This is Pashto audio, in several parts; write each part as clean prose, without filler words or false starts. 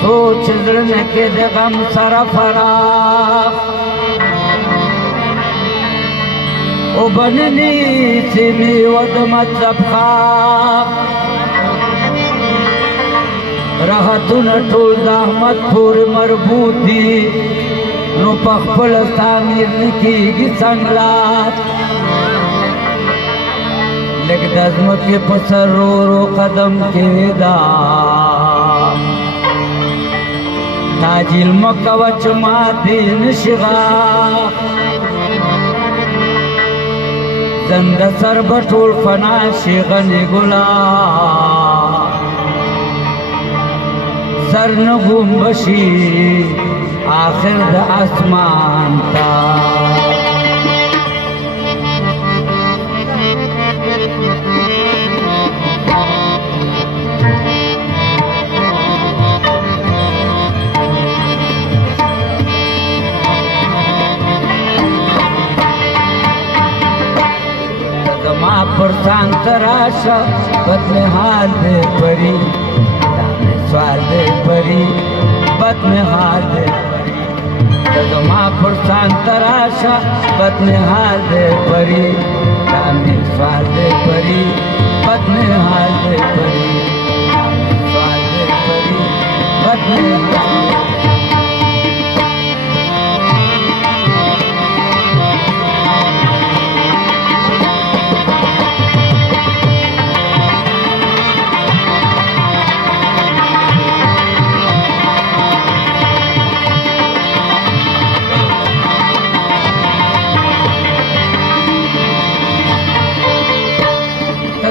सोच زړه کې د غم سره فراق او بنني سیمې و د مطلب خاق راحتونه ټول د احمد پورې مربوط دي نو په خپل تعمیر نه کېږي سنګلاق لږ د ځمکې په سر رو رو قدم کېدا تاجیل مه کوه چې ماتې نشي غاق زنده سر به ټول فنا شي غني ګلا سر نه ګم بشي آخر د اسمان تا زما پر ځان تراشه بد مې حال دی پري دا مې سوال دی پري بد مې حال دی زما پر ځان تراشه بد مې حال دی پري دا مې سوال دی پري بد مې حال دی پري دا مې سوال دی پري بد مې حال دی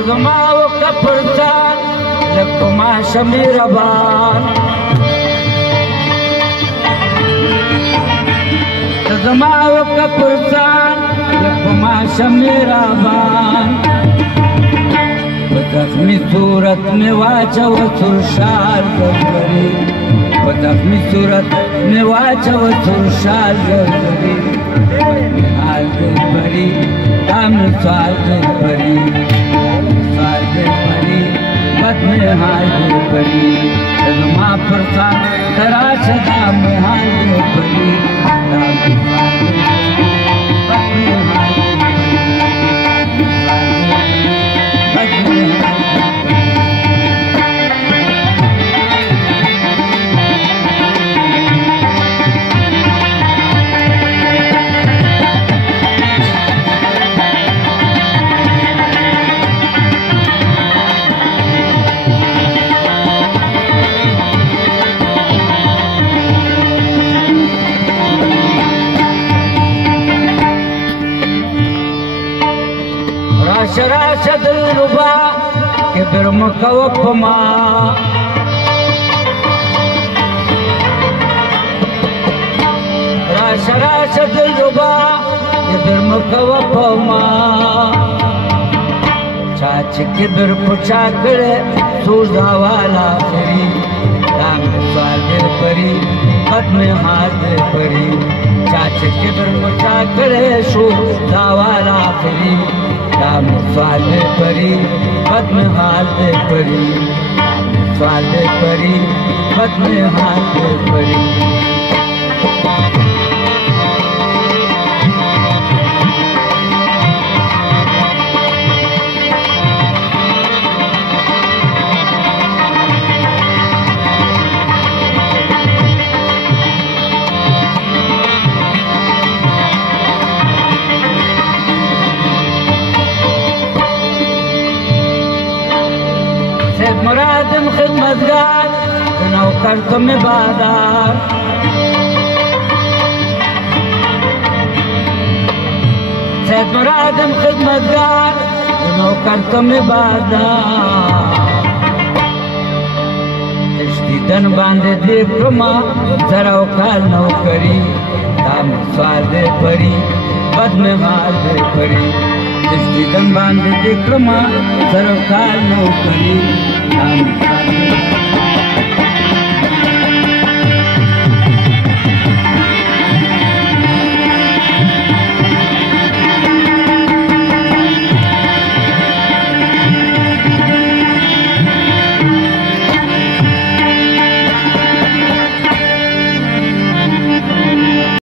زما وکړه پر ځان لږ په ماشه مهربان زما وکړه پر ځان لږ په ماشه مهربان په زخمي صورت مې واچوه سرشال زرزري په زخمي صورت مې واچوه سرشال زرزري بد مې حال دی پري دا مې سوال دی پري بد میں حال دی پری زما پر ځان تراشه دا مې حال دی پری دا مې حال دی بد میں حال دی بد میں راشه دلربا کبر مه کوه په ما راشه دلربا کبر مه کوه په ما چا چې کبر په چا کړی سوز دا والا آخري دا مې سوال دی پري بد مې حال دی پري چا چې کبر په چا کړی سوز دا والا آخري دا مې سوال دی پري بد مې حال دی پري دا مې سوال دی پري بد مې حال دی پري مرادم خدمتگار نوکر تم بادار سید مرادم خدمتگار نوکر تم بادار تشدیدن باندې دې کړما زرا او کال نوکری دا مې سوال دی پري بد مې حال دی پري تشدیدن باندې دې کړما زرا او کال نوکری دا مې سوال دی